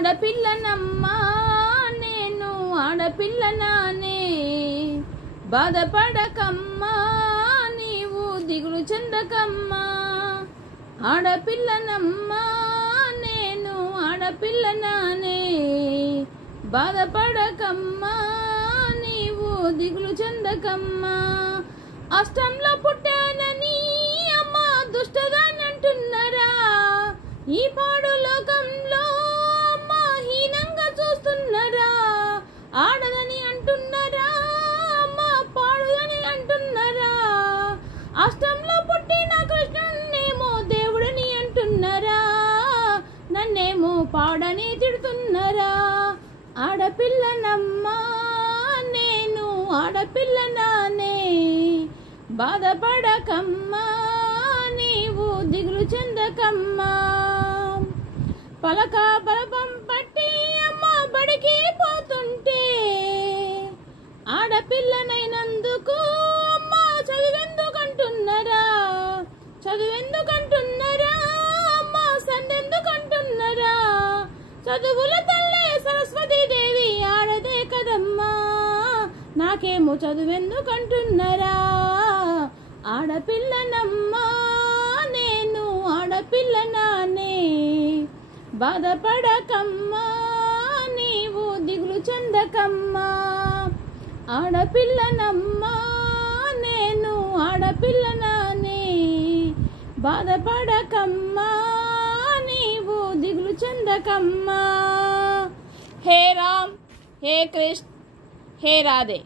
ఆడపిల్లనమ్మా నేను ఆడపిల్లనానే, బాధపడకమ్మా నీవు దిగులు చెందకమ్మా. ఆడపిల్లనమ్మా నేను ఆడపిల్లనానే, బాధపడకమ్మా నీవు దిగులు చెందకమ్మా. అష్టంలో పుట్టానని అమ్మ దుష్టదాన్ని అంటున్నారా, ఈ పాడు లోకంలో అమ్మ హీనంగా చూస్తున్నారా. ఆడదని అంటున్నారా అమ్మ పాడుదని అంటున్నారా, అష్టంలో పుట్టిన కృష్ణున్నేమో దేవుడని అంటున్నారా, నన్నేమో పాడని తిడుతున్నారా. ఆడపిల్లనమ్మా నేను ఆడపిల్లనానే, బాధపడకమ్మా నీవు దిగులు చెందకమ్మా. పలక బలపం పట్టి అమ్మ బడికి పోతుంటే, ఆడపిల్లనైనందుకు అమ్మ చదువెందుకంటున్నారా, చదువెందుకంటున్నారా అమ్మ సందెందుకంటున్నారా. చదువుల తల్లే సరస్వతీదేవి ఆడదే కదమ్మా, నాకేమో చదువెందుకంటున్నారా. ఆడపిల్లనమ్మా నేను ఆడపిల్లనానే, బాధపడకమ్మా నీవు దిగులు చెందకమ్మా. ఆడపిల్లనమ్మా నేను ఆడపిల్లనానే, బాధపడకమ్మా నీవు దిగులు చెందకమ్మా. హే రామ్, హే కృష్ణ, హే రాధే.